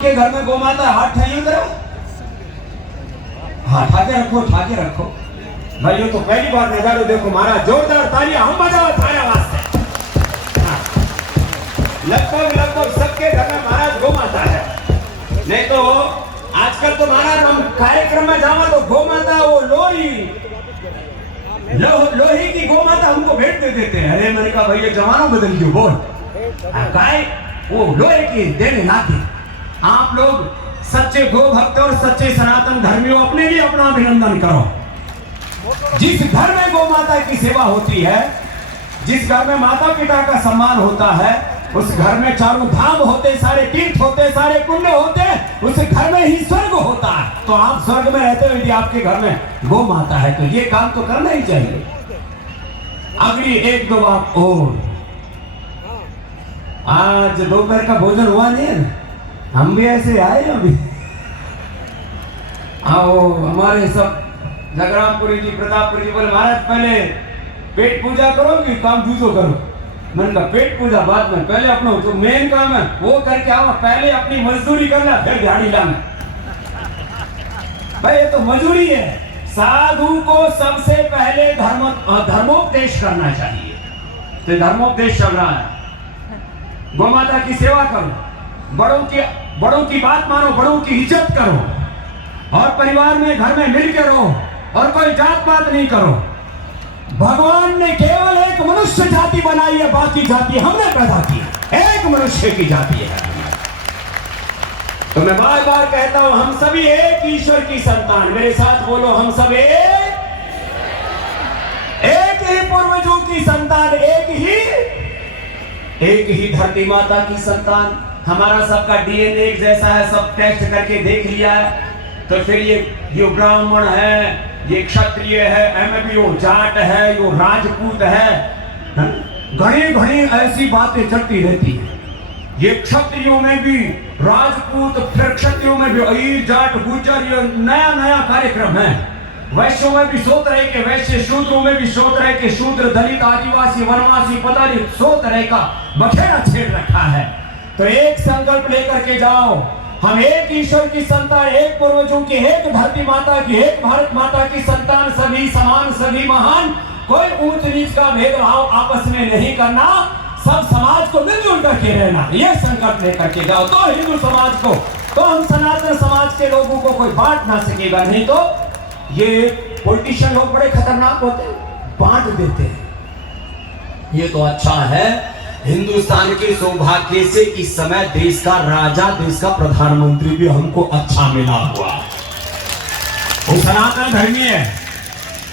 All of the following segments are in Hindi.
के घर में गौ माता हाथ ठाइए करो, हाँ ठाके रखो, ठाके रखो भाई। ये तो पहली बार नजारो देखो महाराज, जोरदार तालियां हम बजाओ थारे वास्ते। लगभग लगभग सबके घर में महाराज गौ माता है, नहीं तो आजकल तो महाराज हम कार्यक्रम में जावा तो गौ माता वो लोही की गौ माता हमको भेंट दे देते हैं। अरे मैंने कहा भाई ये जमाना बदल गया, बोल गाय वो लोहे की देने लाती। आप लोग सच्चे गो भक्त और सच्चे सनातन धर्मियों अपने लिए अपना अभिनंदन करो। जिस घर में गौ माता की सेवा होती है, जिस घर में माता पिता का सम्मान होता है, उस घर में चारों धाम होते, सारे तीर्थ होते, सारे पुण्य होते, उस घर में ही स्वर्ग होता है। तो आप स्वर्ग में रहते हो, यदि आपके घर में गौ माता है तो ये काम तो करना ही चाहिए। अगली एक दो बात और, आज दोपहर का भोजन हुआ नहीं है ना, हम भी ऐसे आए अभी। आओ हमारे सब जगरामपुरी जी, प्रतापपुरी जी बोले महाराज पहले पेट पूजा करो कि काम दूसरो करो। मैंने कहा पेट पूजा बाद में, पहले अपना जो मेन काम है वो करके आओ, पहले अपनी मजदूरी करना फिर दिहाड़ी लाना। भाई ये तो मजदूरी है। साधु को सबसे पहले धर्मोपदेश करना चाहिए, तो धर्मोपदेश चल रहा है। गौ माता की सेवा करो, बड़ों की बात मानो, बड़ों की इज्जत करो, और परिवार में घर में मिलकर रहो, और कोई जात पात नहीं करो। भगवान ने केवल एक मनुष्य जाति बनाई है, बाकी जाति हमने पैदा की, एक मनुष्य की जाति है। तो मैं बार बार कहता हूं, हम सभी एक ईश्वर की संतान। मेरे साथ बोलो, हम सब एक ही पूर्वजों की संतान, एक ही धरती माता की संतान। हमारा सबका डीएनए एक जैसा है, सब टेस्ट करके देख लिया है। तो फिर ये ब्राह्मण है, ये क्षत्रिय है, एमबीओ जाट है, यो राजपूत है, घड़ी घड़ी ऐसी बातें चलती रहती है। ये क्षत्रियों में भी राजपूत, फिर क्षत्रियों में भी अहीर जाट गुर्जर, ये नया नया कार्यक्रम है। वैश्यों में भी सो तरह के वैश्य, शूद्रों में भी सो तरह के शूद्र, दलित, आदिवासी, वनवासी, पता नहीं सो तरह का बखेड़ा छेड़ रखा है। तो एक संकल्प लेकर के जाओ, हम एक ईश्वर की संतान, एक पूर्वजों की, एक धरती माता की, एक भारत माता की संतान, सभी समान, सभी महान, कोई ऊंच नीच का भेदभाव आपस में नहीं करना, सब समाज को मिलजुल करके रहना, ये संकल्प लेकर के जाओ। तो हिंदू समाज को, तो हम सनातन समाज के लोगों को कोई बांट ना सकेगा। नहीं तो ये पॉलिटिशियन लोग बड़े खतरनाक होते हैं, बांट देते हैं। ये तो अच्छा है हिंदुस्तान के सौभाग्य से इस समय देश का राजा, देश का प्रधानमंत्री भी हमको अच्छा मिला हुआ। वो सनातन धर्मी है,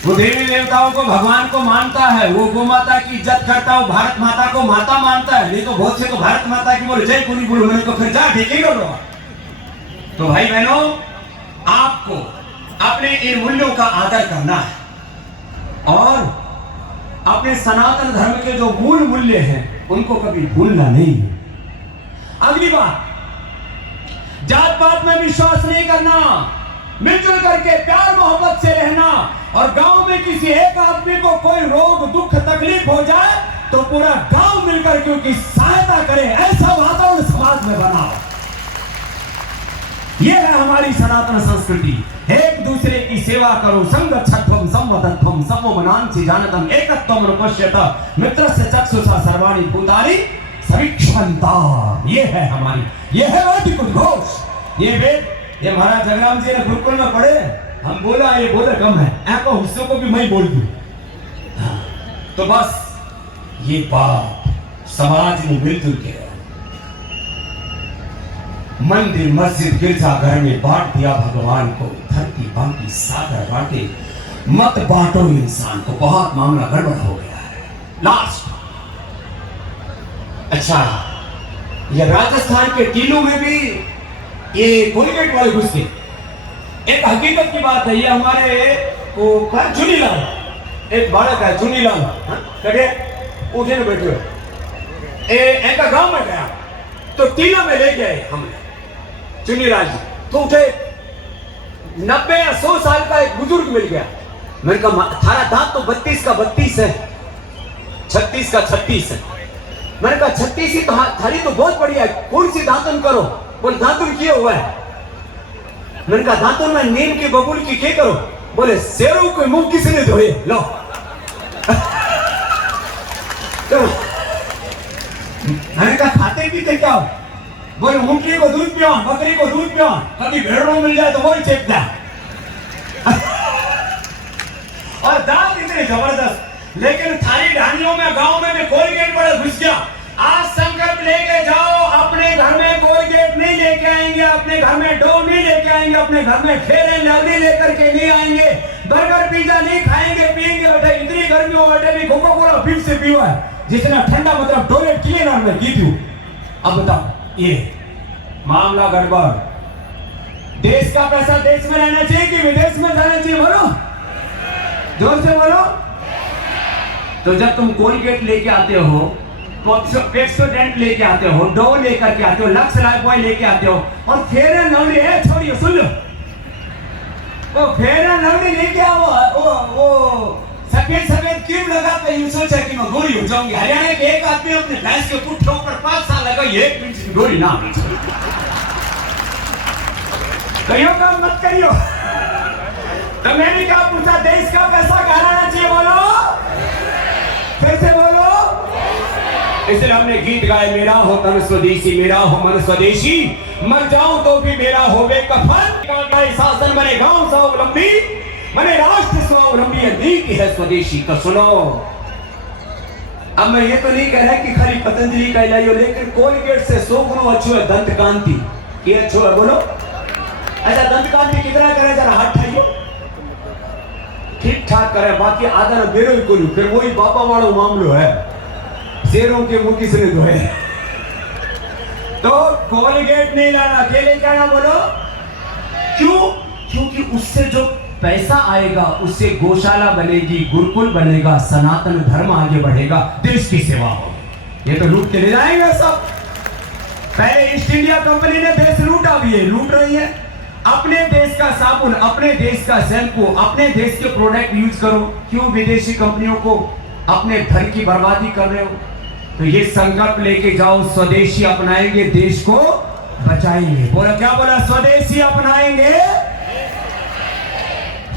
वो देवी देवताओं को, भगवान को मानता है, वो गौ माता की इज्जत करता है, भारत माता को माता मानता है। नहीं तो बहुत से तो भारत माता की बोले जय कुली बोलो, मैंने तो फिर जा ठीक करो। तो भाई बहनों, आपको अपने इन मूल्यों का आदर करना है, और अपने सनातन धर्म के जो मूल मूल्य हैं उनको कभी भूलना नहीं है। अगली बात, जात पात में विश्वास नहीं करना, मिलजुल करके प्यार मोहब्बत से रहना। और गांव में किसी एक आदमी को कोई रोग दुख तकलीफ हो जाए तो पूरा गांव मिलकर के उसकी सहायता करे, ऐसा वातावरण समाज में बनाओ। यह है हमारी सनातन संस्कृति। एक दूसरे की सेवा करो, संगच्छध्वम संवदध्वम सर्वमनांसि जानतम एकत्वम रूपश्यत मित्रस्य चक्षुषा सर्वाणि भूतानि समीक्षन्ताम्। ये है हमारी, ये है वैदिक उद्घोष। ये वेद ये महाराज जगराम जी ने गुरुकुल में पढ़े, हम बोला ये बोले कम है, ऐसा हिस्सों को भी मैं बोल दूं। तो बस ये बात समाज में मिलजुल के मंदिर मस्जिद गिरजाघर में बांट दिया भगवान को, धरती बांटी सागर बांटे, मत बांटो इंसान को। बहुत मामला गड़बड़ हो गया है। लास्ट, अच्छा ये राजस्थान के टीलों में भी ये कोलगेट वाले घुस गए। एक हकीकत की बात है, ये हमारे वो चुनीलाल, एक बालक है चुनीलाल, कटे उठे बैठे हुए, एक गांव में गया तो टीला में ले गए हमने चुनीलाल जी। तो उठे 90 या 100 साल का एक बुजुर्ग मिल गया। मैंने कहा थारा दांत तो 32 का 32 है, 36 का 36 है। मैंने कहा 36 ही तो थारी तो बहुत बढ़िया है, कौन सी दांतन करो? बोले दातुन किए हुआ है। मैंने कहा दातुन में नीम की बबूल की क्या करो? बोले शेरों को मुंह किसने धोए, लो। मैंने कहा खाते पीते क्या हो? बोले ऊँटनी को दूध पियो, बकरी को दूध पियो, कभी भेड़ों मिल जाए तो वही चेपता। और दांत इतने जबरदस्त, लेकिन थाली ढानियों में गांव में कोलगेट बड़ा घुस गया। आज संकल्प लेके जाओ, अपने घर में कोलगेट नहीं लेके आएंगे, अपने घर में डो नहीं लेके आएंगे, अपने घर में फेयर एंड लवली लेकर के नहीं आएंगे, बर्गर पिज्जा नहीं खाएंगे पिएंगे। बेटा इतनी गर्मी हो बेटे भी कोका कोला फिर से पियो है, जितना ठंडा मतलब टॉयलेट क्लीनर में की थी। अब बताओ ये मामला गड़बड़। देश का पैसा देश में रहना चाहिए कि विदेश में जाना चाहिए? बोलो जोर से बोलो। तो जब तुम कोलगेट लेके आते हो, पेप्सोडेंट लेके आते हो, डो लेकर के आते हो, लक्स लाइफ बॉय लेके आते हो, और फेयर एंड लवली है, छोड़िए सुन लो, वो फेयर एंड लवली लेके आओ, वो सफेद सफेद क्रीम लगा के यूं सोचा कि मैं गोरी हो जाऊंगी। हरियाणा के एक आदमी अपने भैंस के पुट्ठे ऊपर 5 साल लगा, ये एक मिनट की गोरी ना बन कहियो काम मत करियो। तो मैंने क्या पूछा, देश का पैसा कहाँ रहना चाहिए? बोलो फिर से बोलो। इसलिए हमने गीत गाए, मेरा हो तन स्वदेशी, मेरा हो मन स्वदेशी, मर जाऊं तो भी मेरा होवे कफन, शासन बने गांव स्वावलंबी, मैंने राष्ट्र स्वावलंबी, नीति है स्वदेशी। तो सुनो, अब मैं ये तो नहीं कह रहा कि खाली पतंजलि का इलाज हो, लेकिन कोलगेट से 100 गुना अच्छो है दंत कांति। ये अच्छो है बोलो। अच्छा दंत कांति कितना करे, जरा हाथ ठाइयो, ठीक ठाक करे, बाकी आधा न बेरो ही करूं, फिर वही बाबा वाला मामलो है, शेरों के मुंह किसने धोए। तो कोलगेट नहीं लाना, अकेले क्या ना बोलो। क्यों? क्योंकि उससे जो पैसा आएगा उससे गौशाला बनेगी, गुरुकुल बनेगा, सनातन धर्म आगे बढ़ेगा, देश की सेवा होगी। ये तो लूट के ले जाएंगे सब। पहले ईस्ट इंडिया कंपनी ने देश लूटा, भी है लूट रही है। अपने देश का साबुन, अपने देश का शैम्पू, अपने देश के प्रोडक्ट यूज करो, क्यों विदेशी कंपनियों को अपने धन की बर्बादी कर रहे हो? तो ये संकल्प लेके जाओ, स्वदेशी अपनाएंगे, देश को बचाएंगे। बोला क्या बोला? स्वदेशी अपनाएंगे।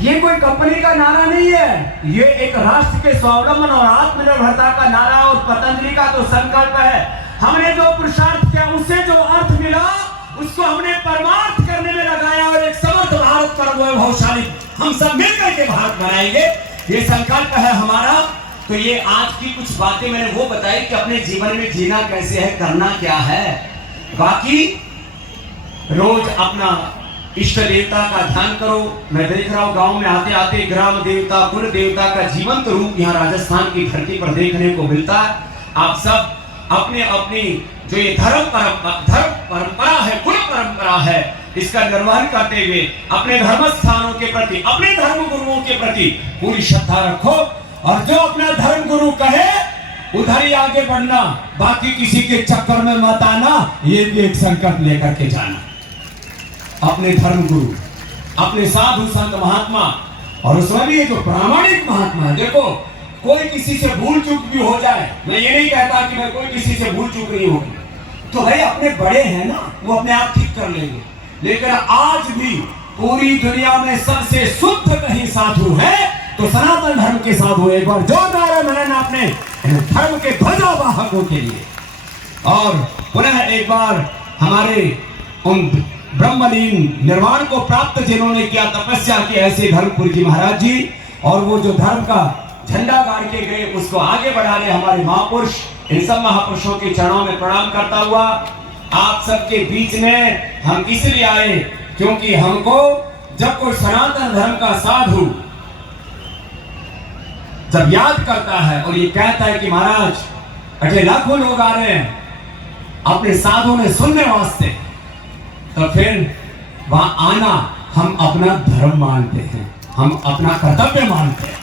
ये कोई कंपनी का नारा नहीं है, ये एक राष्ट्र के स्वावलंबन और आत्मनिर्भरता का नारा, और पतंजलि का तो संकल्प है। हमने जो पुरुषार्थ किया, उससे जो अर्थ मिला, उसको हमने परमार्थ करने में लगाया, और एक समर्थ भारत पर वैभवशाली हम सब मिलकर के भारत बनाएंगे, ये संकल्प है हमारा। तो ये आज की कुछ बातें मैंने वो बताई कि अपने जीवन में जीना कैसे है, करना क्या है। बाकी रोज अपना इष्ट देवता का ध्यान करो। मैं देख रहा हूँ गांव में आते आते ग्राम देवता, कुल देवता का जीवंत रूप यहाँ राजस्थान की धरती पर देखने को मिलता है। आप सब अपने अपनी जो ये धर्म परंपरा है, कुल परंपरा है, इसका निर्वहन करते हुए अपने धर्म स्थानों के प्रति, अपने धर्म गुरुओं के प्रति पूरी श्रद्धा रखो, और जो अपना धर्म गुरु कहे उधर ही आगे बढ़ना, बाकी किसी के चक्कर में मत आना। ये भी एक संकल्प लेकर के जाना, अपने धर्म गुरु, अपने साधु संत महात्मा, और उसमें भी जो प्रामाणिक महात्मा है। देखो कोई किसी से भूल चूक भी हो जाए, मैं ये नहीं कहता कि मैं कोई किसी से भूल चूक नहीं होगी, तो भाई अपने बड़े हैं ना, वो अपने आप ठीक कर लेंगे। लेकिन आज भी पूरी दुनिया में सबसे शुद्ध कहीं साधु है तो सनातन धर्म के साधु। एक बार जोरदार अभिनंदन अपने धर्म के ध्वजावाहकों के लिए। और पुनः एक बार हमारे उन ब्रह्मलीन निर्वाण को प्राप्त जिन्होंने किया तपस्या की, ऐसे धर्मपुर जी महाराज जी, और वो जो धर्म का झंडा गाड़ के गए उसको आगे बढ़ाने हमारे महापुरुष, इन सब महापुरुषों के चरणों में प्रणाम करता हुआ आप सबके बीच में हम इसलिए आए क्योंकि हमको जब कोई सनातन धर्म का साधु जब याद करता है और ये कहता है कि महाराज अटे लाखों लोग आ रहे हैं अपने साधु ने सुनने वास्ते, तो फिर वहां आना हम अपना धर्म मानते हैं, हम अपना कर्तव्य मानते हैं।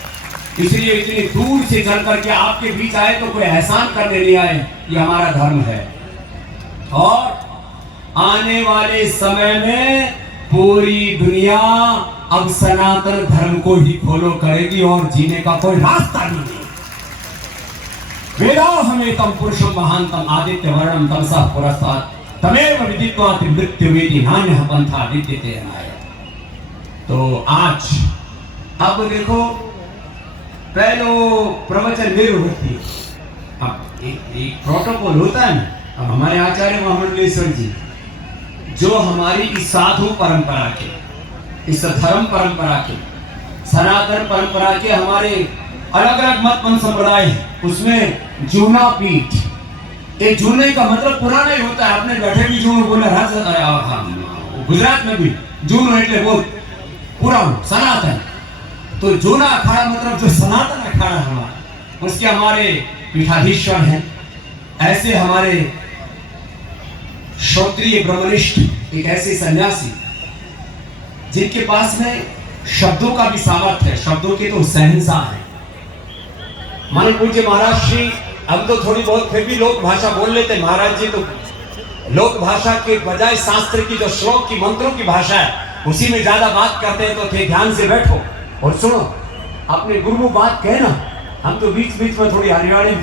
इसलिए इतनी दूर से चल करके आपके बीच आए तो कोई एहसान करने नहीं आए, ये हमारा धर्म है। और आने वाले समय में पूरी दुनिया अब सनातन धर्म को ही फॉलो करेगी और जीने का कोई रास्ता नहीं। वेदा हमें तम पुरुषम महानतम आदित्य वर्णम तमसा पुरस्तात् तमेव विदित्वा मृत्युवेदि नान्यः पंथा विद्यते अनाय। तो आज अब देखो, पहले प्रवचन मेरु होती है, अब एक प्रोटोकॉल होता है ना। अब हमारे आचार्य महामंडलेश्वर जी जो हमारी इस साधु परंपरा के, इस धर्म परंपरा के, सनातन परंपरा के हमारे अलग अलग मत मन संप्रदाय है, उसमें जूना पीठ, ये जूने का मतलब पुराना ही होता है। अपने बैठे भी जून बोला, गुजरात में भी जून એટલે बहुत पुराना सनातन। तो जूना अखाड़ा मतलब जो सनातन अखाड़ा हमारा, उसके हमारे पीठाधीश्वर हैं। ऐसे हमारे क्षत्रिय ब्रह्मनिष्ठ एक ऐसे सन्यासी जिनके पास में शब्दों का भी सामर्थ्य है, शब्दों के तो शहंशाह है। माने पूज्य महाराज श्री, हम तो थोड़ी बहुत फिर भी लोक भाषा बोल लेते। महाराज जी तो लोक भाषा के बजाय शास्त्र की जो श्लोक की मंत्रों की भाषा है उसी में ज्यादा बात करते हैं। तो थे ध्यान से बैठो और सुनो, अपने गुरु बात कहे ना, हम तो बीच बीच में थोड़ी हरियाणी